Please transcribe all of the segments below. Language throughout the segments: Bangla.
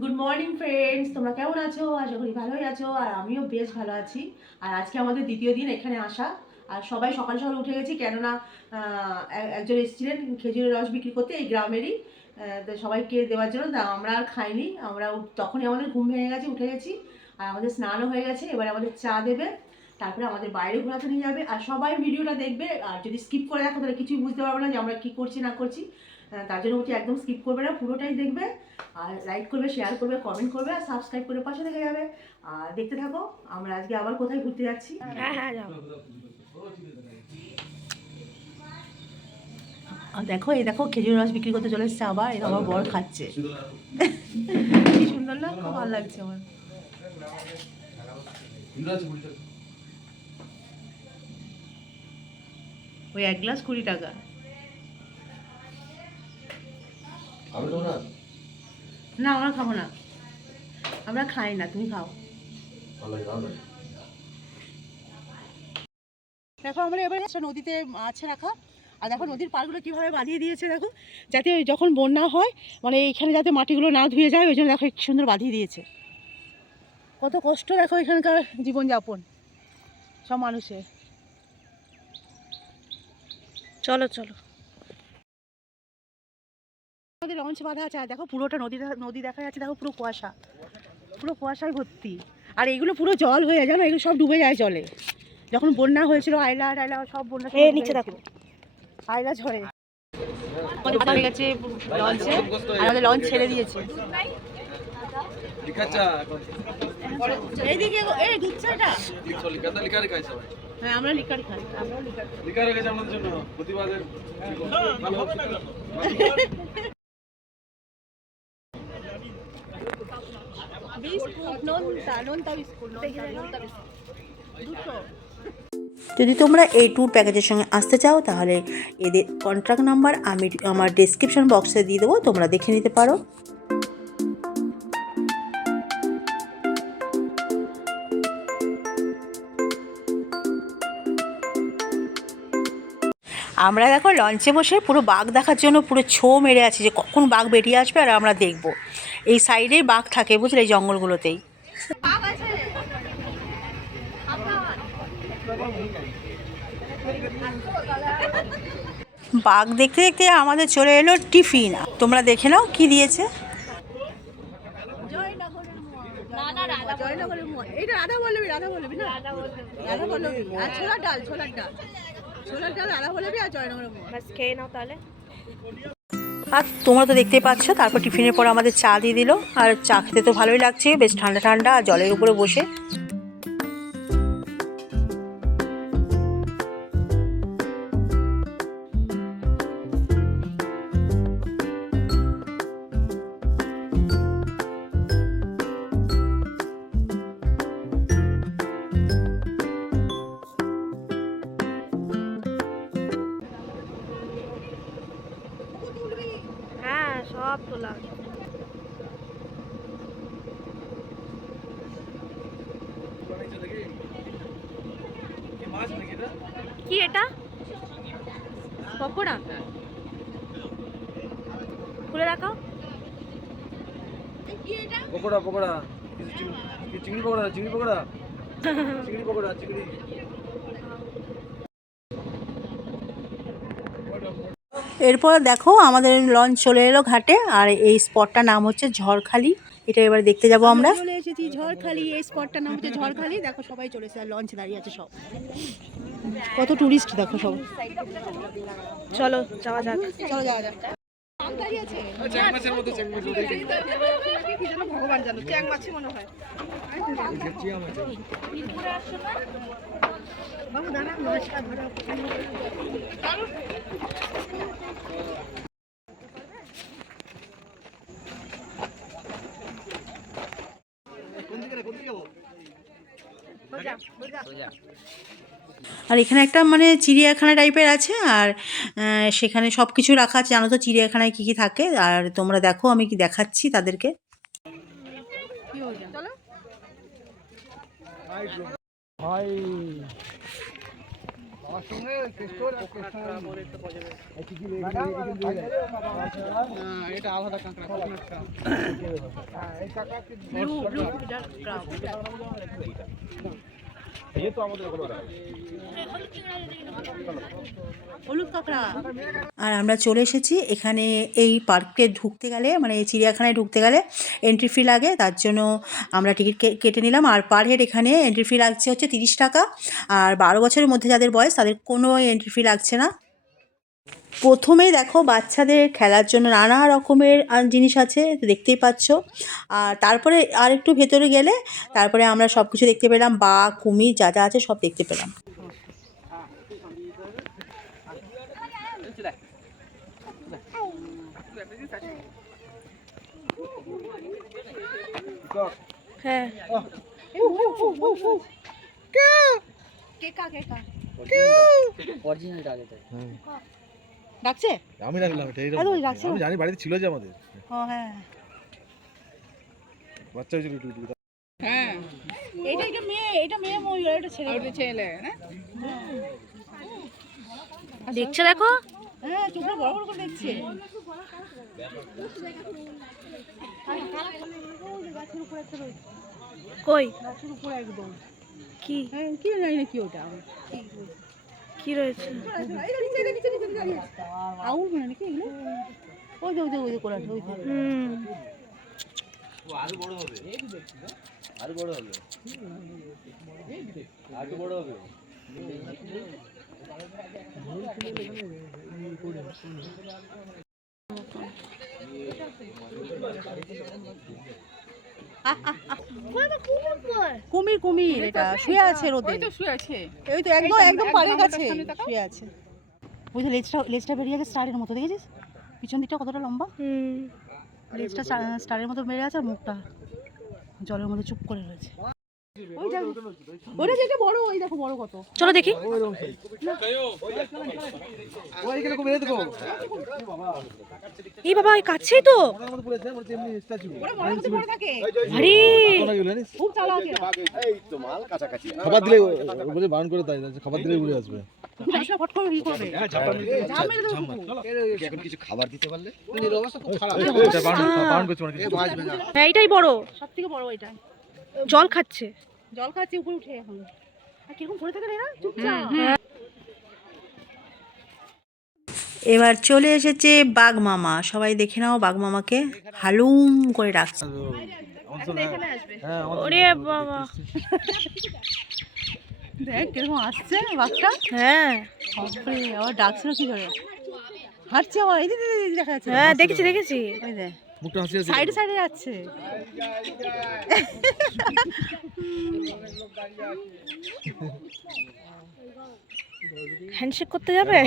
গুড মর্নিং ফ্রেন্ডস, তোমরা কেমন আছো? আশা করি ভালোই আছো, আর আমিও বেশ ভালো আছি। আর আজকে আমাদের দ্বিতীয় দিন এখানে আসা। আর সবাই সকাল সকাল উঠে গেছি, কেননা একজন এসেছিলেন খেজুরের রস বিক্রি করতে এই গ্রামেরই। তো সবাইকে দেওয়ার জন্য। তা আমরা আর খাইনি, আমরা তখনই আমাদের ঘুম ভেঙে গেছে, উঠে গেছি। আর আমাদের স্নানও হয়ে গেছে, এবার আমাদের চা দেবে, তারপরে আমাদের বাইরে ঘোরাতে নিয়ে যাবে। আর সবাই ভিডিওটা দেখবে, আর যদি স্কিপ করে দেখো তাহলে কিছুই বুঝতে পারবে না যে আমরা কী করছি না করছি। তার জন্য বলছি একদম স্কিপ করবে না, পুরোটাই দেখবে। আর লাইক করবে, শেয়ার করবে, কমেন্ট করবে, আর সাবস্ক্রাইব করে পাশে থেকে যাবে। আর দেখতে থাকো আমরা আজকে আবার কোথায় ঘুরতে যাচ্ছি। হ্যাঁ হ্যাঁ যাও। দেখো, এই দেখো খেজুর রস বিক্রি করতে চলে এসছে আবার। এই আমার বর খাচ্ছে। কি সুন্দর না, খুব ভালো লাগছে আমার। ওই 1 গ্লাস 20 টাকা। না, আমরা খাবো না, আমরা খাই না, তুমি খাও। দেখো আমরা এবার একটা নদীতে মাছ রাখা। আর দেখো নদীর পাড়গুলো কীভাবে বাঁধিয়ে দিয়েছে, দেখো, যাতে যখন বন্যা হয় মানে এইখানে যাতে মাটিগুলো না ধুয়ে যায়, ওই জন্য দেখো কি সুন্দর বাঁধিয়ে দিয়েছে। কত কষ্ট দেখো এখানকার জীবনযাপন সব মানুষের। চলো চলো। আমাদের লঞ্চ বাঁধা আছে, আর দেখো পুরোটা নদী দেখা যাচ্ছে, দেখো পুরো কুয়াশা, পুরো কুয়াশায় ভর্তি। আর এইগুলো পুরো জল হয়ে যায়, জানো, এগুলো সব ডুবে যায় জলে। যখন বন্যা হয়েছিল আইলা টাইলা সব বন্যা নিচে দেখো, আইলা ঝড়ে হয়ে গেছে লঞ্চে। আর আমাদের লঞ্চ ছেড়ে দিয়েছে। এইদিকে এই দুধচাটা হ্যাঁ, আমরা লিকার খাই, আমরাও লিকার রেখেছি আমাদের জন্য প্রতিবাদের ভালো হোক। বিস্কুট নোনতা বিস্কুট দুটো। যদি তোমরা এই ট্যুর প্যাকেজের সঙ্গে আসতে চাও তাহলে এদের কন্ট্যাক্ট নাম্বার আমি আমার ডেসক্রিপশন বক্সে দিয়ে দেবো, তোমরা দেখে নিতে পারো। আমরা দেখো লঞ্চে বসে পুরো বাঘ দেখার জন্য পুরো ছো মেরে আছি যে কখন বাঘ বেরিয়ে আসবে আর আমরা দেখব। এই সাইডেই বাঘ থাকে, বুঝলে, এই জঙ্গলগুলোতেই। বাঘ দেখতে দেখতে আমাদের চলে এলো টিফিন। তোমরা দেখে নাও কি দিয়েছে। আর তোমরা তো দেখতেই পাচ্ছ, তারপর টিফিনের পর আমাদের চা দিয়ে দিল। আর চা খেতে তো ভালোই লাগছে, বেশ ঠান্ডা ঠান্ডা, আর জলের উপরে বসে। হ্যাঁ সব তোলা। কি এটা? পকোড়া খুলে রাখো। পকোড়া পকোড়া চিংড়ি পকোড়া চিংড়ি পকোড়া চিংড়ি পকোড়া চিংড়ি। এরপর দেখো আমাদের লঞ্চ চলে এলো ঘাটে, আর এই স্পটটার নাম হচ্ছে ঝড়খালি। এটা এবার দেখতে যাব আমরা। চলে এসেছি ঝড়খালি, এই স্পটটার নাম হচ্ছে ঝড়খালি। দেখো সবাই চলে এসেছে, আর লঞ্চ দাঁড়িয়ে আছে সব, কত টুরিস্ট দেখো সব। চলো যাওয়া যাক। চলো যাওয়া যাক। ভগবান জানো, চ্যাং মাছি মনে হয়। আর এখানে একটা মানে চিড়িয়াখানা টাইপের আছে, আর সেখানে সব কিছু রাখা আছে। জানো তো চিড়িয়াখানায় কী কী থাকে, আর তোমরা দেখো আমি কি দেখাচ্ছি তাদেরকে। এটা আলাদা কাঁকড়া এই তো আমাদের ওখানে হলুদ কাঁকড়া। আর আমরা চলে এসেছি এখানে। এই পার্কে ঢুকতে গেলে মানে এই চিড়িয়াখানায় ঢুকতে গেলে এন্ট্রি ফি লাগে, তার জন্য আমরা টিকিট কেটে নিলাম। আর পার হেড এখানে এন্ট্রি ফি লাগছে হচ্ছে 30 টাকা। আর 12 বছরের মধ্যে যাদের বয়স তাদের কোনো এন্ট্রি ফি লাগছে না। প্রথমেই দেখো বাচ্চাদের খেলার জন্য নানা রকমের জিনিস আছে, দেখতেই পাচ্ছ। আর তারপরে আর একটু ভেতরে গেলে তারপরে আমরা সব কিছু দেখতে পেলাম, বাঘ, কুমির যা যা আছে সব দেখতে পেলাম। হ্যাঁ অরিজিনালটা আগে তাই ডাকছে? আমি রাখলাম এটা হ্যাঁ তো ডাকছে। আমি জানি বাড়িতে ছিল যে আমাদের ও হ্যাঁ, বাচ্চা হয়েছিল একটু হ্যাঁ এটা মেয়ে, এটা মেয়ে ময়ূর, এটা ছেলে। এটা ছেলে না? দেখছে দেখো। হ্যাঁ চোখটা বড় বড় করে দেখছে। কই গাছের উপরে একদম। কি হ্যাঁ কি জানি না কি ওটা। কি রয়েছে? আউল মানে নাকি এগুলো? ওই যে ওই যে করে আছে ওই যে। আরো বড় হবে আরো বড় হবে আরো বড় হবে কুমির কুমির এটা শুয়ে আছে রোদে। ওই তো শুয়ে আছে, ওই তো একদম একদম পাড়ের কাছে শুয়ে আছে। ওই যে লেজটা বেরিয়ে গেছে স্টারের মতো, দেখেছিস পিছন দিকটা কতটা লম্বা? লেজটা স্টারের মতো বেরিয়ে আছে আর মুখটা জলের মধ্যে চুপ করে রয়েছে। ওই দেখো ওটা যেটা বড়, ওই দেখো বড় কত। চলো দেখি। ওই এখানে কো মেরে দেখো এই বাবা এই কাছেই তো। ওনার মধ্যে পড়েছে মানে এমনি স্ট্যাচু ওরা মনের মধ্যে পড়ে থাকে। আরে কোনা গেল জানিস খুব চালাক এরা। এই তো মাল কাছাকাছি খাবার দিলে বলে বারণ করে তাই খাবার দিলে উড়ে আসবে। কিন্তু আসলে ফট করে কি করবে? ঝাম মেরে দেবো কুকুর। এখন কিছু খাবার দিতে পারলে এর অবস্থা খুব খারাপ। এটা বারণ করছে মানে কিছু বাঁচবে না হ্যাঁ এটাই বড়, সবথেকে বড় এটা। জল খাচ্ছে। জল খাচ্ছে উপরে উঠে এখন। আর কিরকম পড়ে থাকে এরা চুপচাপ। এবার চলে এসেছে বাঘ মামা। সবাই দেখে নাও বাঘ মামাকে হালুম করে ডাকছে। হ্যাঁ ওরে বাবা দেখ কিরকম আসছে বাঘটা। হ্যাঁ বাপরে আবার ডাকছিল কি করে? হাঁটছে আবার, এই যে দেখা যাচ্ছে। হ্যাঁ দেখেছি দেখেছি। ওই যে মুখটা হাসি আছে সাইডে সাইডে যাচ্ছে। হ্যান্ডশেক করতে যাবে?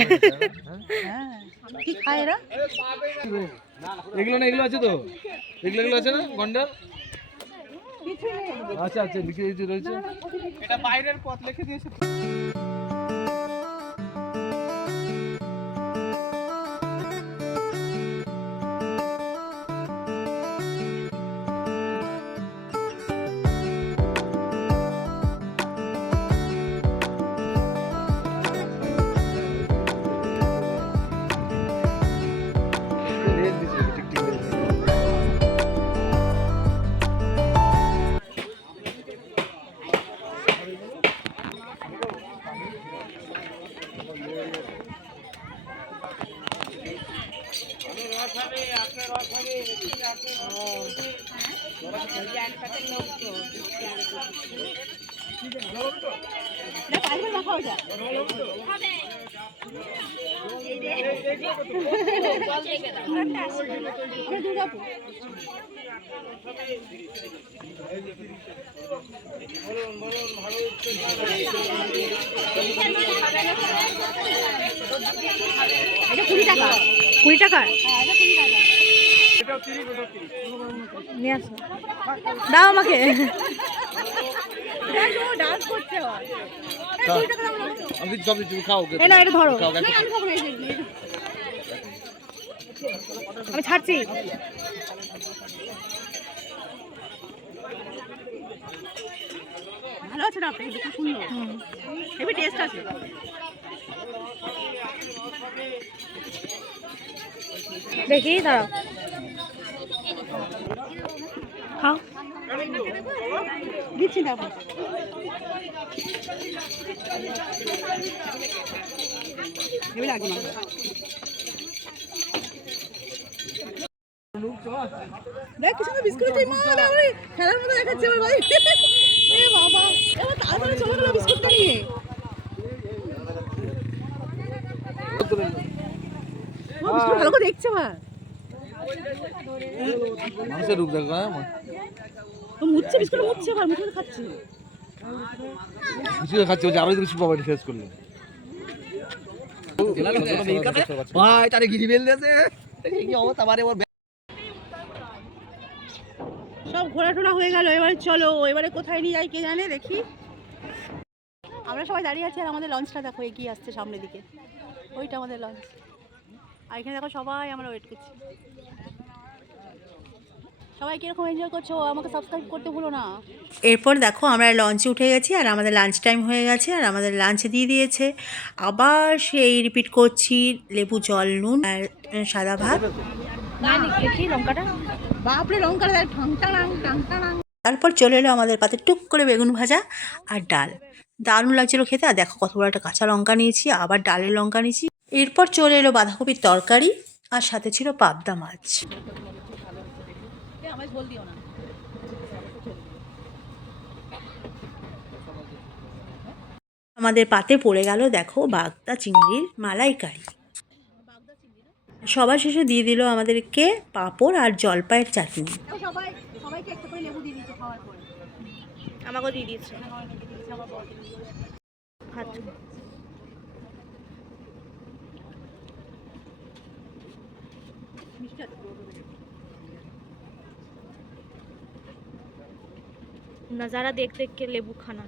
হ্যাঁ কি খায় এরা? এগুলো না এগুলো আছে তো এগুলো আছে না গন্ডার আচ্ছা আচ্ছা লিখে দিয়েছে রয়েছে এটা বাইরের পথ লিখে দিয়েছে এটা 20 টাকা। 20 টাকা হ্যাঁ এটা 20 টাকা। নিয়ে আসো, দাও আমাকে। ডান্স করছে আবার। আমি সব কিছু খাও এই না এটা ধরো, খাও না, আমি খাবো না, এই যে, এই যে। আমি ছাড়ছি। ভালো আছে না আপনি? দেখুন সুন্দর। হেভি টেস্ট আছে। দেখি দাঁড়াও, খাও। দিচ্ছি দেখো। এবার লাগবে না। দেখ কিছু বিস্কুট চাই মা, দাঁড়াও খেলার মতো দেখাচ্ছে আমার ভাই। এ বাবা, এবার তাড়াতাড়ি চলে গেল বিস্কুটটা নিয়ে। মা বিস্কুট ভালো করে দেখছে মা। মানুষের রূপ দেখো, হ্যাঁ ও মুচ্ছে বিস্কুট মুচ্ছে, ভাই মুখে খাচ্ছে। কিছু খাচ্ছে, বলছে আরো কিছু পাবো শেষ করলে। ভাই তারে গিরি বেল দিয়েছে, কি অবস্থা বারে ওর। সব ঘোরা টোরা হয়ে গেল, এবারে চলো, এবারে কোথায় নিয়ে যাই কে জানে, দেখি। আমরা সবাই দাঁড়িয়ে আছি আর আমাদের লঞ্চটা দেখো এগিয়ে আসছে সামনের দিকে, ওইটা আমাদের লঞ্চ। আর এখানে দেখো সবাই আমরা ওয়েট করছি। সবাই কিরকম এনজয় করছো, আমাকে সাবস্ক্রাইব করতে ভুলো না। এরপর দেখো আমরা লঞ্চে উঠে গেছি আর আমাদের লাঞ্চ টাইম হয়ে গেছে আর আমাদের লাঞ্চে দিয়ে দিয়েছে। আবার সেই রিপিট করছি, লেবু জল নুন আর সাদা ভাত। দেখি লঙ্কাটা, বাপরে লঙ্কাটা দেখ, ঠাংটাং ঠাংটাং। তারপর চলে এলো আমাদের পাতে টুক করে বেগুন ভাজা আর ডাল। দারুণ লাগছিলো খেতে। আর দেখো কত বড় একটা কাঁচা লঙ্কা নিয়েছি, আবার ডালের লঙ্কা নিয়েছি। এরপর চলে এলো বাঁধাকপির তরকারি আর সাথে ছিল পাবদা মাছ। আমায় বল দিও না। আমাদের পাতে পড়ে গেল দেখো বাগদা চিংড়ির মালাইকারি। সবার শেষে দিয়ে দিল আমাদেরকে পাঁপড় আর জলপাইয়ের চাটনি। সবাই সবাইকে একটা করে লেবু দিয়ে দিচ্ছে খাওয়ার পরে। আমাকেও দিয়ে দিচ্ছে। আমার বরকে দিয়ে দিয়েছে। খাচ্ছ মিষ্টি আছে। नज़ारा देख देख के लेबू खाना।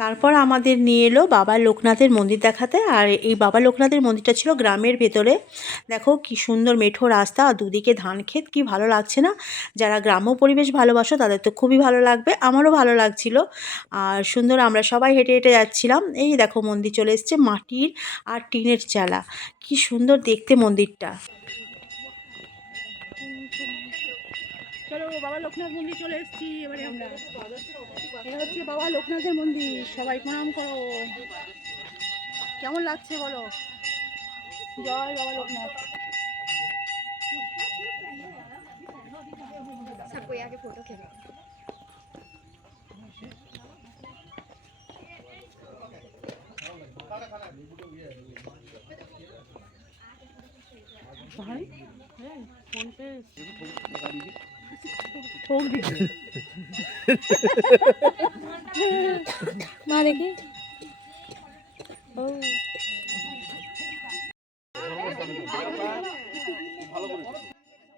তারপর আমাদের নিয়ে এলো বাবা লোকনাথের মন্দির দেখাতে। আর এই বাবা লোকনাথের মন্দিরটা ছিল গ্রামের ভেতরে। দেখো কি সুন্দর মেঠো রাস্তা আর দুদিকে ধান ক্ষেত, কি ভালো লাগছে না? যারা গ্রাম্য পরিবেশ ভালোবাসো তাদের তো খুবই ভালো লাগবে, আমারও ভালো লাগছিল। আর সুন্দর আমরা সবাই হেঁটে হেঁটে যাচ্ছিলাম। এই দেখো মন্দির চলে এসছে, মাটির আর টিনের চালা, কি সুন্দর দেখতে মন্দিরটা। চলো বাবা লোকনাথ মন্দির চলে এসেছি এবারে আমরা। এটা হচ্ছে বাবা লোকনাথের মন্দির, সবাই প্রণাম করো। কেমন লাগছে বলো? জয় বাবা লোকনাথ। ভাই হ্যাঁ ফোন পে ঠোক দিচ্ছে না দেখি ও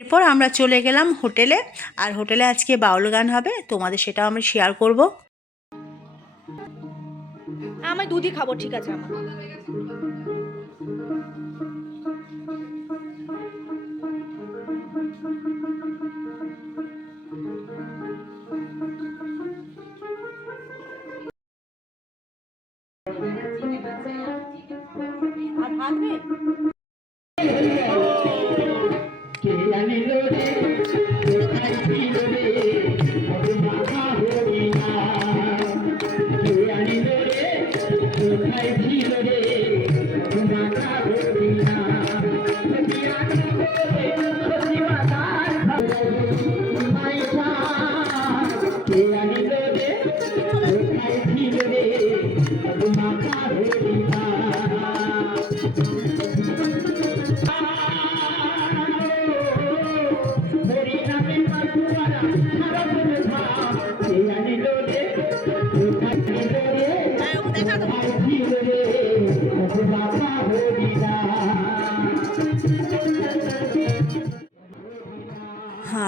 এরপর আমরা চলে গেলাম হোটেলে। আর হোটেলে আজকে বাউল গান হবে, তোমাদের সেটাও আমি শেয়ার করব। আমি দুধই খাবো, ঠিক আছে আমার। আর ভাত রে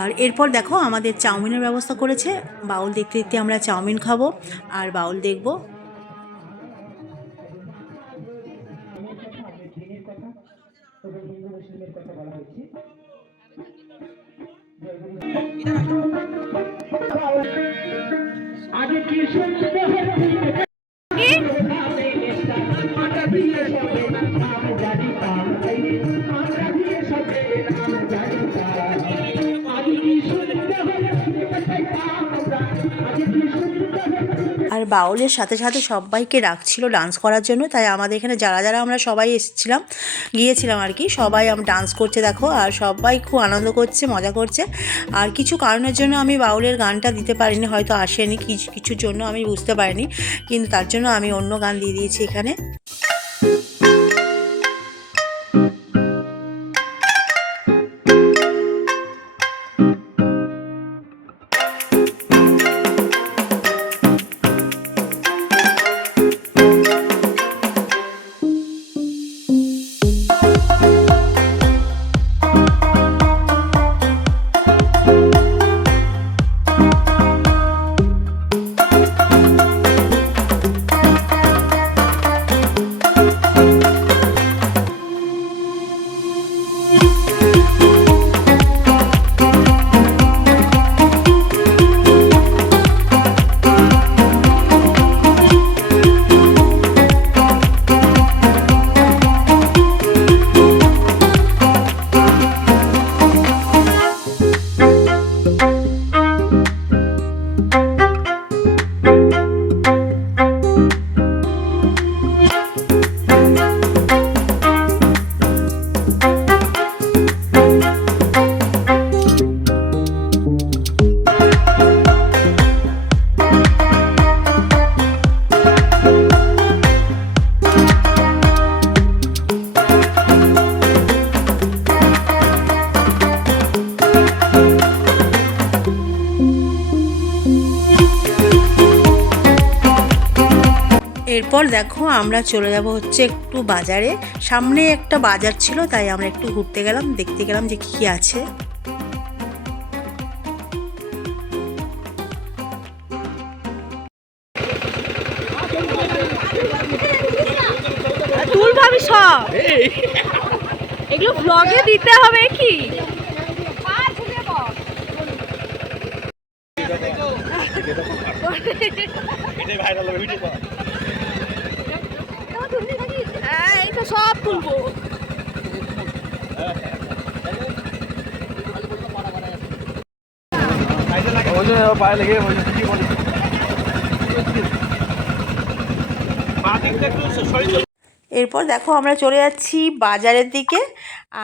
আর এরপর দেখো আমাদের চাউমিনের ব্যবস্থা করেছে। বাউল দেখতে দেখতে আমরা চাউমিন খাবো আর বাউল দেখবো। আর বাউলের সাথে সাথে সবাইকে ডাকছিল ডান্স করার জন্য, তাই আমাদের এখানে যারা যারা আমরা সবাই গিয়েছিলাম আর কি, সবাই ডান্স করছে দেখো, আর সবাই খুব আনন্দ করছে, মজা করছে। আর কিছু কারণের জন্য আমি বাউলের গানটা দিতে পারিনি, হয়তো আসেনি কিছুর জন্য, আমি বুঝতে পারিনি, কিন্তু তার জন্য আমি অন্য গান দিয়ে দিয়েছি এখানে। এরপর দেখো আমরা চলে যাব হচ্ছে একটু বাজারে, সামনে একটা বাজার ছিল, তাই আমরা একটু ঘুরতে গেলাম, দেখতে গেলাম যে কী আছে। তুল ভাবি সব এগুলো ব্লগে দিতে হবে কি? হ্যাঁ, এটা সব তুলবো। পায়ে লেগে এরপর দেখো আমরা চলে যাচ্ছি বাজারের দিকে,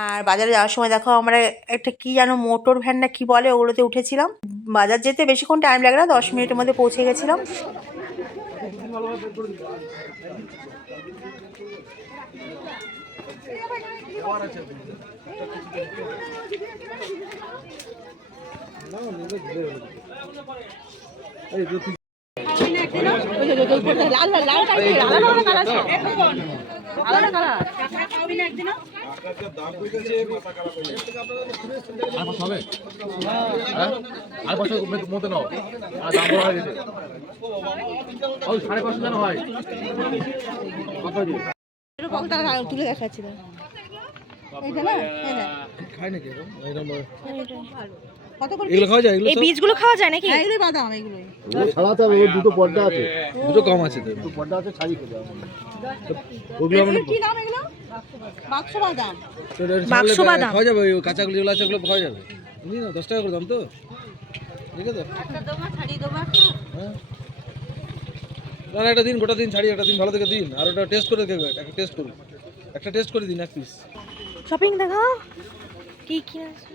আর বাজারে যাওয়ার সময় দেখো আমরা একটা কি যেন মোটর ভ্যান না কি বলে, ওগুলোতে উঠেছিলাম। বাজার যেতে বেশিক্ষণ টাইম লাগে না, 10 মিনিটের মধ্যে পৌঁছে গেছিলাম। মতো নাও, আর দাম বড় হয়ে গেছে। ওই 550 যেন হয়। তুলে দেখাচ্ছি না। খাই নাকি এরকম? কত করে এগুলো খাওয়া যায়? এগুলো এই বীজগুলো খাওয়া যায় নাকি? এগুলোই বাদাম, এগুলোই ছাড়াতে হবে, ওর দুটো পর্দা আছে, দুটো কম আছে তো। দুটো পর্দা আছে, ছাড়িয়ে খেতে হবে। ওগুলো আমরা কি নাম এগুলো? বাক্স বাদাম। বাক্স বাদাম খাওয়া যাবে, ওই কাঁচাগুলো যেগুলো আছে ওগুলো খাওয়া যাবে। বুঝলি না, 10 টাকা করে দাম তো, ঠিক আছে? হ্যাঁ, না না, একটা দিন, গোটা দিন ছাড়িয়ে একটা দিন ভালো থেকে দিন, আর ওটা টেস্ট করে দেখবে, একটা টেস্ট করুন, একটা টেস্ট করে দিন, এক পিস। শপিং দেখাও কি কি আছে।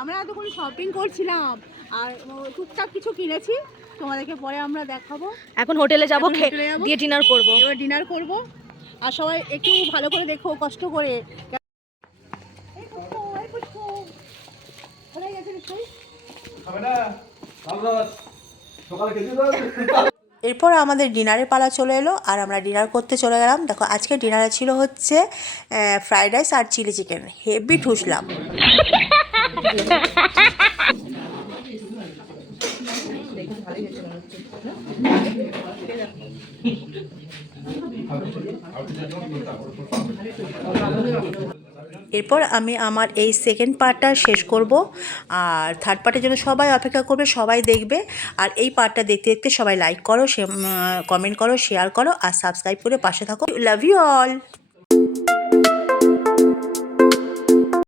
আমরা এতক্ষণ শপিং করছিলাম আর টুকটাক কিছু কিনেছি, তোমাদেরকে পরে আমরা দেখাবো। এখন হোটেলে যাবো, এখন হোটেলে যাবো। দিয়ে ডিনার করব। এবার ডিনার করব, আর সবাই একটু ভালো করে দেখো, কষ্ট করে। এরপর আমাদের ডিনারের পালা চলে এলো, আর আমরা ডিনার করতে চলে গেলাম। দেখো আজকে ডিনারে ছিল হচ্ছে ফ্রাইড রাইস আর চিলি চিকেন, হেভি ঠুসলাম। এরপর আমি আমার এই সেকেন্ড পার্টটা শেষ করব, আর থার্ড পার্টের জন্য সবাই অপেক্ষা করবে, সবাই দেখবে। আর এই পার্টটা দেখতে দেখতে সবাই লাইক করো, কমেন্ট করো, শেয়ার করো আর সাবস্ক্রাইব করে পাশে থাকো। Love you all.